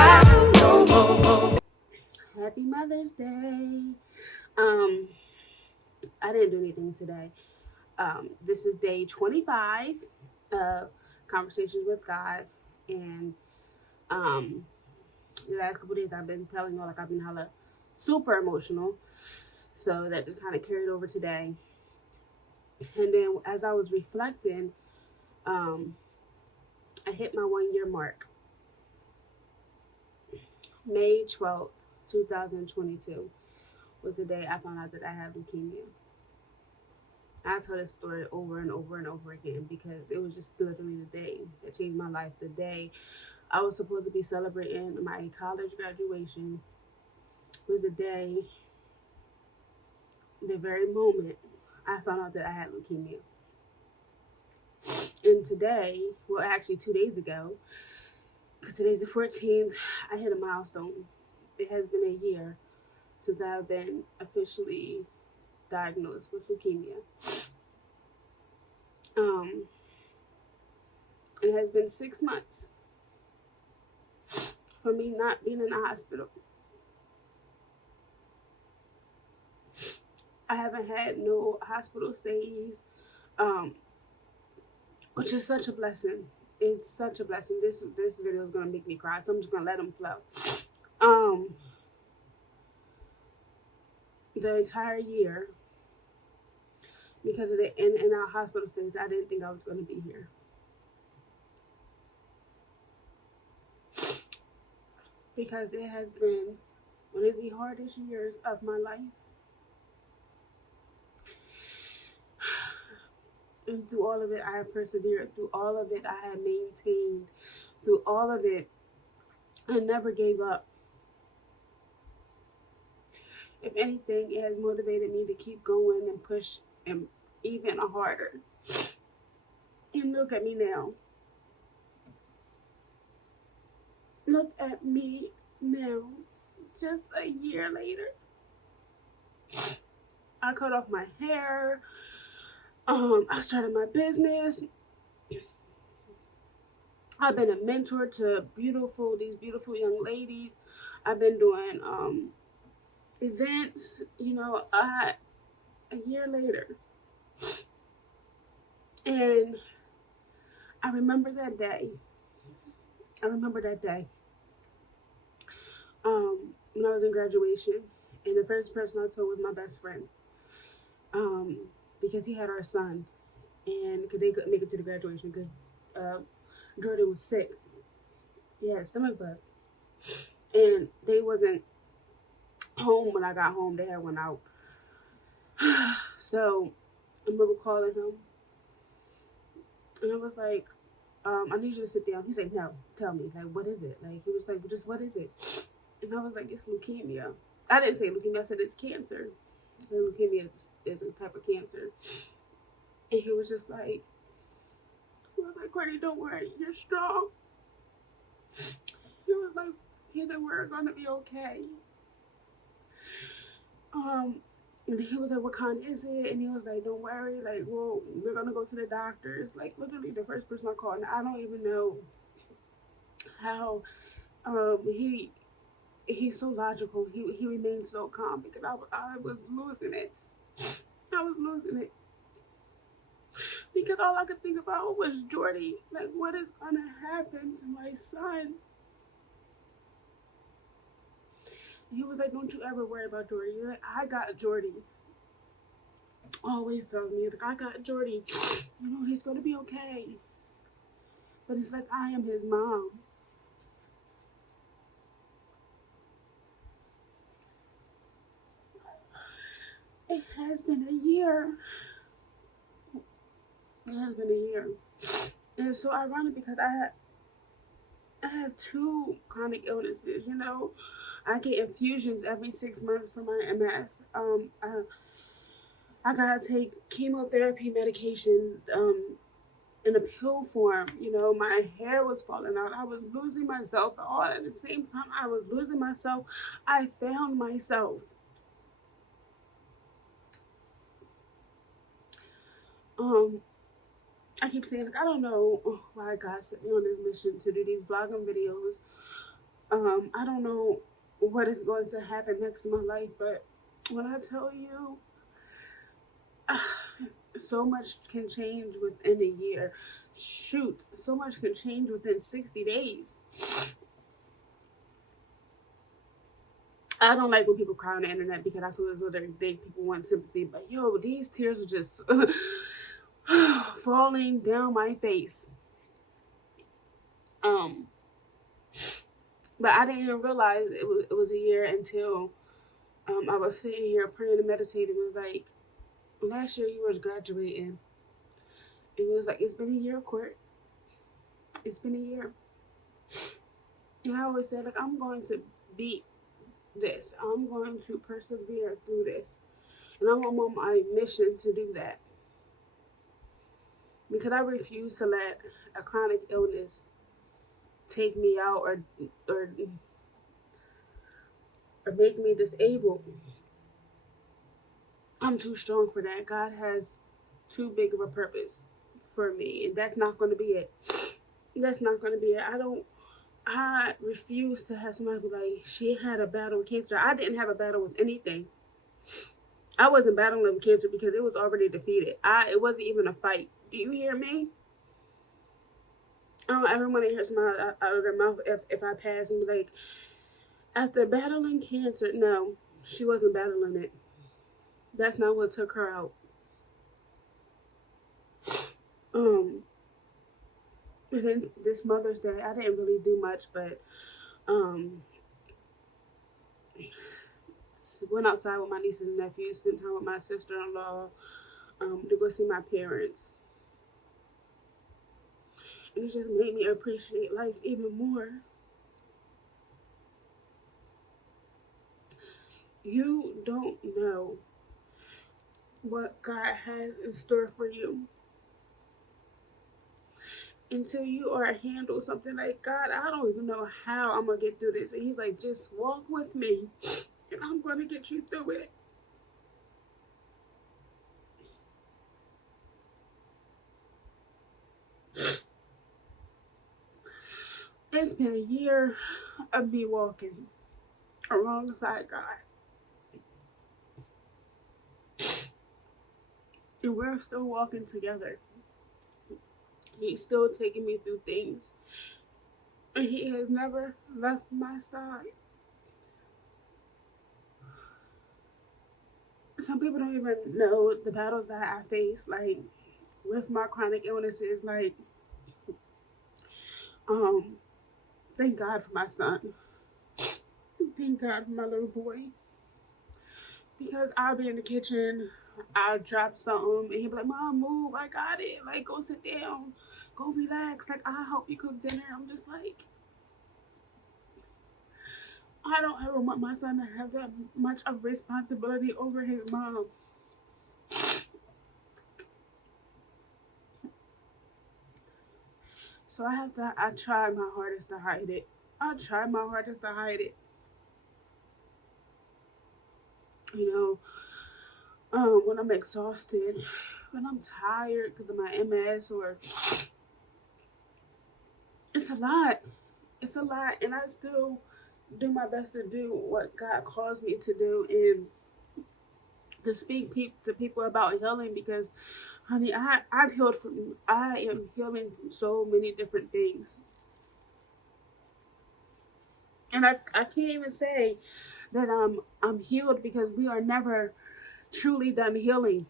cry no more. Happy Mother's Day. I didn't do anything today. This is day 25 of Conversations with God. And the last couple days I've been telling y'all like I've been hella super emotional. So that just kind of carried over today. And then as I was reflecting, um, I hit my 1 year mark. May 12th, 2022 was the day I found out that I had leukemia. I tell this story over and over and over again because it was just literally the day that changed my life. The day I was supposed to be celebrating my college graduation was the day, the very moment I found out that I had leukemia. And today, well, actually 2 days ago, because today's the 14th, I hit a milestone. It has been a year since I've been officially diagnosed with leukemia. Um, it has been 6 months for me not being in the hospital. I haven't had no hospital stays, um, which is such a blessing. It's such a blessing. This video is gonna make me cry, so I'm just gonna let them flow. Um, the entire year, because of the in and out hospital stays, I didn't think I was gonna be here. Because it has been one of the hardest years of my life. And through all of it, I have persevered. Through all of it, I have maintained. Through all of it, I never gave up. If anything, it has motivated me to keep going and push and even harder. And look at me now. Look at me now. Just a year later. I cut off my hair. I started my business. I've been a mentor to these beautiful young ladies. I've been doing events, a year later. And I remember that day. When I was in graduation, and the first person I told was my best friend, because he had our son, and because they couldn't make it to the graduation because Jordan was sick. He had a stomach bug, and they wasn't home when I got home. They had went out. So I remember calling him, and I was like, I need you to sit down. He said, no, tell me, like, what is it? Like, he was like, just what is it? And I was like, it's leukemia. I didn't say leukemia, I said it's cancer. And leukemia is a type of cancer. And he was like, Courtney, don't worry, you're strong. He said, we're gonna be okay. And he was like, what kind is it? And he was like, don't worry, like, well, we're gonna go to the doctors. Like, literally the first person I called, and I don't even know how he's so logical. He remained so calm because I was losing it. I was losing it. Because all I could think about was Jordy. Like, what is gonna happen to my son? He was like, don't you ever worry about Jordy. You're like, I got Jordy. Always telling me, like, I got Jordy. He's gonna be okay. But it's like, I am his mom. It has been a year. It has been a year. And it's so ironic because I have two chronic illnesses, I get infusions every 6 months for my MS. I gotta take chemotherapy medication in a pill form. My hair was falling out. I was losing myself. But all at the same time I was losing myself, I found myself. I keep saying, like, I don't know why God sent me on this mission to do these vlogging videos, I don't know what is going to happen next in my life, but when I tell you, so much can change within a year. Shoot, so much can change within 60 days. I don't like when people cry on the internet because I feel as though they people want sympathy. But yo, these tears are just falling down my face. Um, but I didn't even realize it was a year until I was sitting here praying and meditating. It was like last year you was graduating. And it was like it's been a year, Court. It's been a year. And I always said like I'm going to beat this. I'm going to persevere through this. And I'm on my mission to do that. Because I refuse to let a chronic illness take me out or make me disabled. I'm too strong for that. God has too big of a purpose for me, and that's not going to be it. That's not going to be it. I refuse to have somebody be like, she had a battle with cancer. I didn't have a battle with anything. I wasn't battling with cancer because it was already defeated. It wasn't even a fight. Do you hear me? I don't ever want to hear somebody out of their mouth if I pass and be like, after battling cancer. No, she wasn't battling it. That's not what took her out. And then this Mother's Day, I didn't really do much, but went outside with my nieces and nephews, spent time with my sister-in-law, to go see my parents. And it just made me appreciate life even more. You don't know what God has in store for you until you are handle something like, God, I don't even know how I'm gonna get through this. And he's like, just walk with me and I'm gonna get you through it. It's been a year of me walking alongside God. And we're still walking together. He's still taking me through things. And he has never left my side. Some people don't even know the battles that I face, like with my chronic illnesses. Like, thank God for my son. Thank God for my little boy. Because I'll be in the kitchen, I'll drop something, and he'll be like, Mom, move, I got it. Like, go sit down, go relax. Like, I'll help you cook dinner. I'm just like, I don't ever want my son to have that much of responsibility over his mom. So I try my hardest to hide it. I try my hardest to hide it. You when I'm exhausted, when I'm tired because of my MS, or it's a lot. It's a lot, and I still do my best to do what God calls me to do and to speak to people about healing, because, honey, I am healing from so many different things, and I can't even say that I'm healed because we are never truly done healing.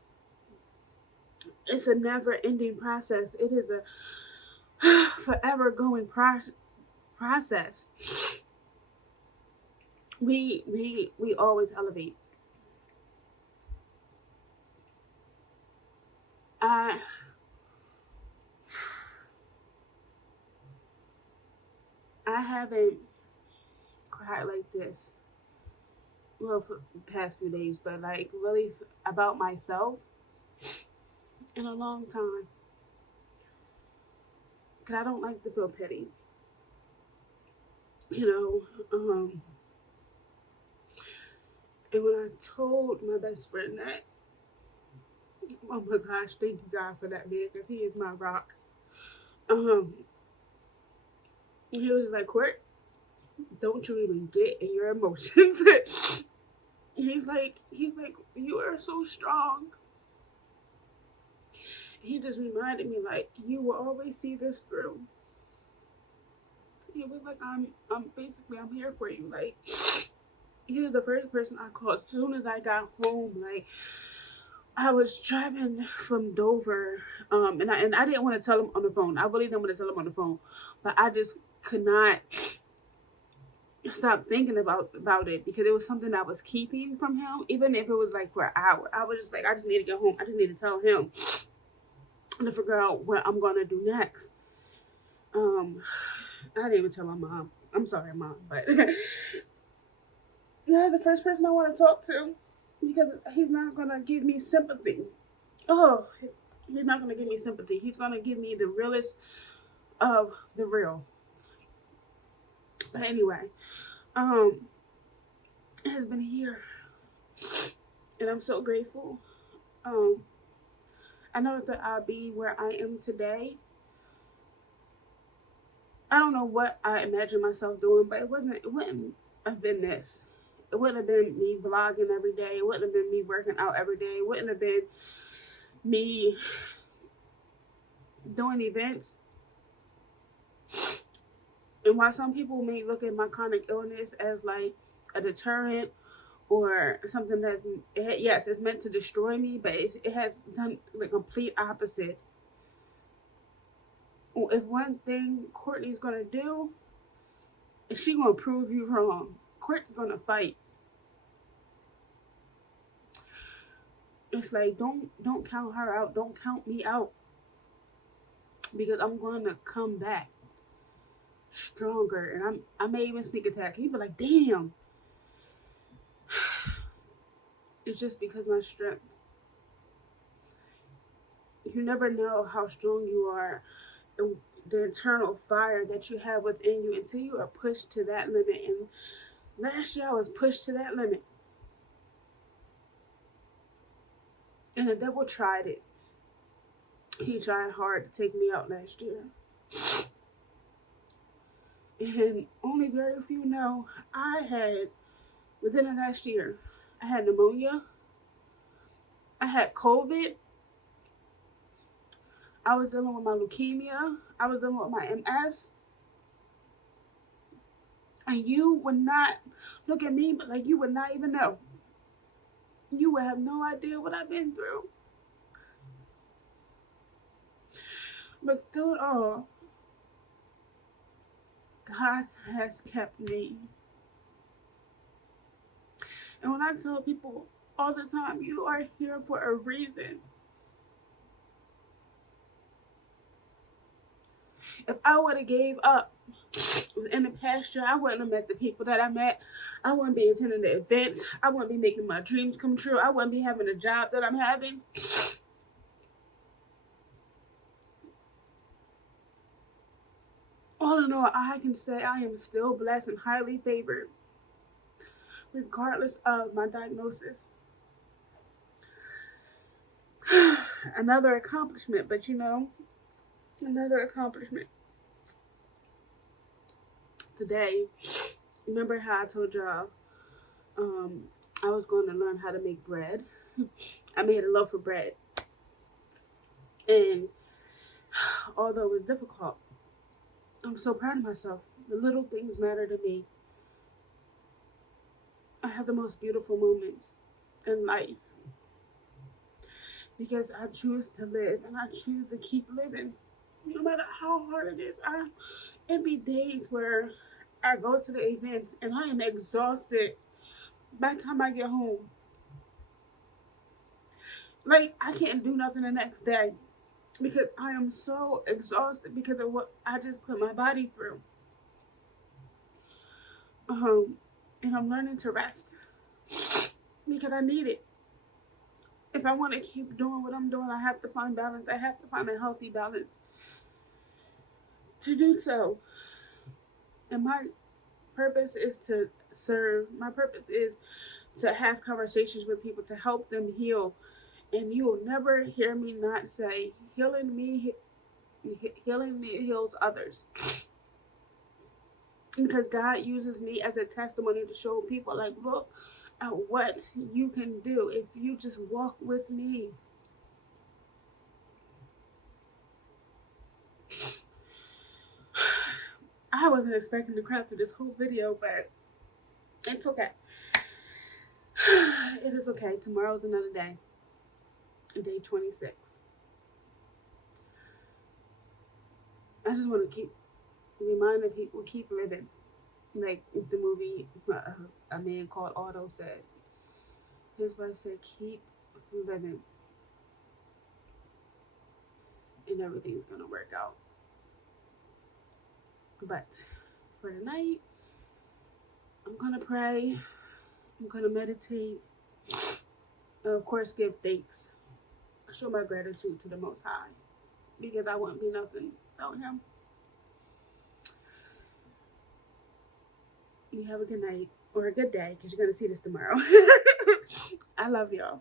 It's a never ending process. It is a forever going process. We always elevate. I I haven't cried like this, well, for the past 2 days, but like really about myself in a long time. Cause I don't like to feel pity. You know, and when I told my best friend that, oh my gosh, thank you God for that man, because he is my rock. Um, he was just like, Court, don't you even get in your emotions. He's like, you are so strong. He just reminded me, like, you will always see this through. He was like, I'm here for you. Like, he was the first person I called as soon as I got home. Like, I was driving from Dover, and I didn't want to tell him on the phone. I really didn't want to tell him on the phone, but I just could not stop thinking about it because it was something I was keeping from him, even if it was like for an hour. I was just like, I just need to get home. I just need to tell him to figure out what I'm gonna do next. I didn't even tell my mom. I'm sorry, mom, but yeah, the first person I want to talk to because he's not gonna give me sympathy. Oh, he's not gonna give me sympathy. He's gonna give me the realest of the real. But anyway, um, it has been a year, and I'm so grateful. Um, I know that I'll be where I am today. I don't know what I imagined myself doing, but it wouldn't have been this. It wouldn't have been me vlogging every day. It wouldn't have been me working out every day. It wouldn't have been me doing events. And while some people may look at my chronic illness as like a deterrent or something that's, yes, it's meant to destroy me, but it has done the complete opposite. If one thing Courtney's gonna do, is she gonna prove you wrong. Courtney's gonna fight. It's like don't count her out. Don't count me out because I'm going to come back stronger, and I may even sneak attack. He'd be like, damn. It's just because my strength. You never know how strong you are, the internal fire that you have within you until you are pushed to that limit. And last year I was pushed to that limit. And the devil tried it. He tried hard to take me out last year. And only very few know I had, within the last year, I had pneumonia. I had COVID. I was dealing with my leukemia. I was dealing with my MS. And you would not look at me, but like you would not even know. You would have no idea what I've been through. But through it all, God has kept me. And when I tell people all the time, you are here for a reason. If I would have gave up in the past year, I wouldn't have met the people that I met. I wouldn't be attending the events. I wouldn't be making my dreams come true. I wouldn't be having the job that I'm having. All in all, I can say I am still blessed and highly favored, regardless of my diagnosis. Another accomplishment, but another accomplishment. Today, remember how I told y'all I was going to learn how to make bread. I made a loaf of bread. And although it was difficult, I'm so proud of myself. The little things matter to me. I have the most beautiful moments in life because I choose to live and I choose to keep living. No matter how hard it is. It be days where I go to the events and I am exhausted by the time I get home. Like, I can't do nothing the next day because I am so exhausted because of what I just put my body through. And I'm learning to rest because I need it. If I want to keep doing what I'm doing, I have to find balance. I have to find a healthy balance to do so. And my purpose is to serve. My purpose is to have conversations with people to help them heal. And you will never hear me not say, healing me heals others. Because God uses me as a testimony to show people, like, look at what you can do if you just walk with me. I wasn't expecting to cry through this whole video, but it's okay. It is okay. Tomorrow's another day. Day 26. I just want to keep reminding people, keep living. Like the movie, A Man Called Otto said. His wife said, keep living. And everything's going to work out. But for tonight, I'm going to pray. I'm going to meditate. And of course, give thanks. Show my gratitude to the Most High. Because I wouldn't be nothing without Him. You have a good night. Or a good day. Because you're going to see this tomorrow. I love y'all.